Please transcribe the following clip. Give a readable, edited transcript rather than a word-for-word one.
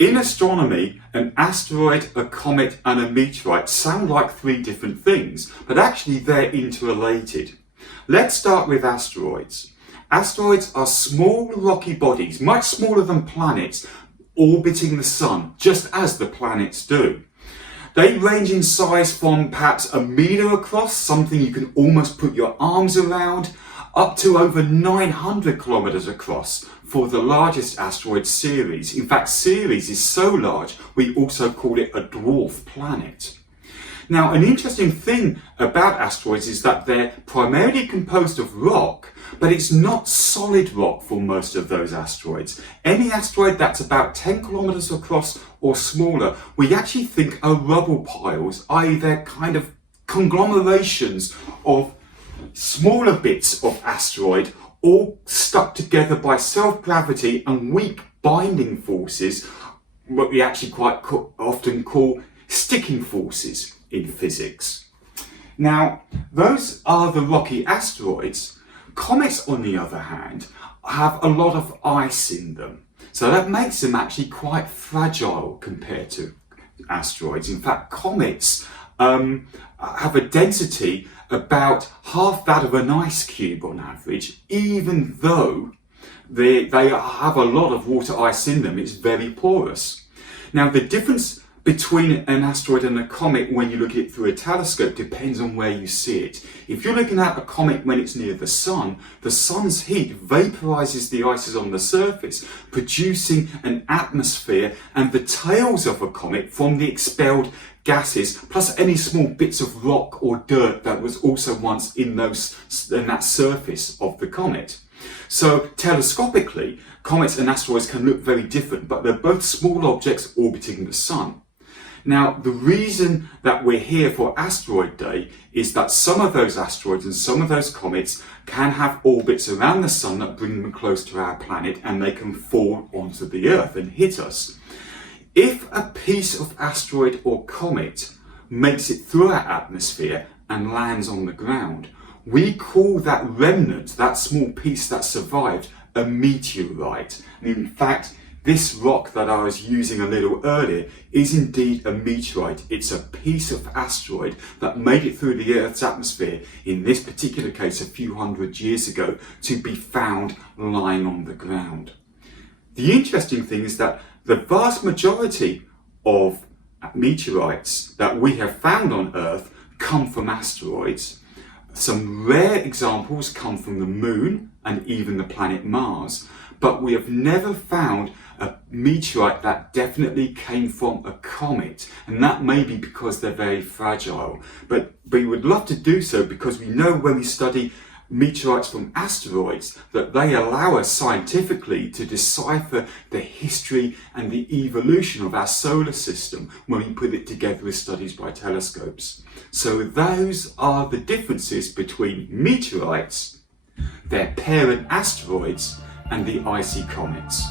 In astronomy, an asteroid, a comet and a meteorite sound like three different things, but actually they're interrelated. Let's start with asteroids. Asteroids are small rocky bodies, much smaller than planets, orbiting the sun, just as the planets do. They range in size from perhaps a metre across, something you can almost put your arms around, up to over 900 kilometres across for the largest asteroid series. In fact, Ceres is so large, we also call it a dwarf planet. Now, an interesting thing about asteroids is that they're primarily composed of rock, but it's not solid rock for most of those asteroids. Any asteroid that's about 10 kilometres across or smaller, we actually think are rubble piles, i.e. they're kind of conglomerations of smaller bits of asteroid, all stuck together by self-gravity and weak binding forces, what we actually quite often call sticking forces in physics. Now, those are the rocky asteroids. Comets, on the other hand, have a lot of ice in them. So that makes them actually quite fragile compared to asteroids. In fact, comets have a density about half that of an ice cube on average, even though they have a lot of water ice in them. It's very porous. Now, the difference between an asteroid and a comet when you look at it through a telescope depends on where you see it. If you're looking at a comet when it's near the sun's heat vaporizes the ices on the surface, producing an atmosphere, and the tails of a comet from the expelled gases, plus any small bits of rock or dirt that was also once in that surface of the comet. So telescopically, comets and asteroids can look very different, but they're both small objects orbiting the sun. Now, the reason that we're here for Asteroid Day is that some of those asteroids and some of those comets can have orbits around the sun that bring them close to our planet, and they can fall onto the Earth and hit us. If a piece of asteroid or comet makes it through our atmosphere and lands on the ground, we call that remnant, that small piece that survived, a meteorite. And in fact, this rock that I was using a little earlier is indeed a meteorite. It's a piece of asteroid that made it through the Earth's atmosphere, in this particular case a few hundred years ago, to be found lying on the ground. The interesting thing is that the vast majority of meteorites that we have found on Earth come from asteroids. Some rare examples come from the Moon and even the planet Mars, but we have never found a meteorite that definitely came from a comet, and that may be because they're very fragile. But we would love to do so because we know when we study meteorites from asteroids that they allow us scientifically to decipher the history and the evolution of our solar system when we put it together with studies by telescopes. So those are the differences between meteorites, their parent asteroids, and the icy comets.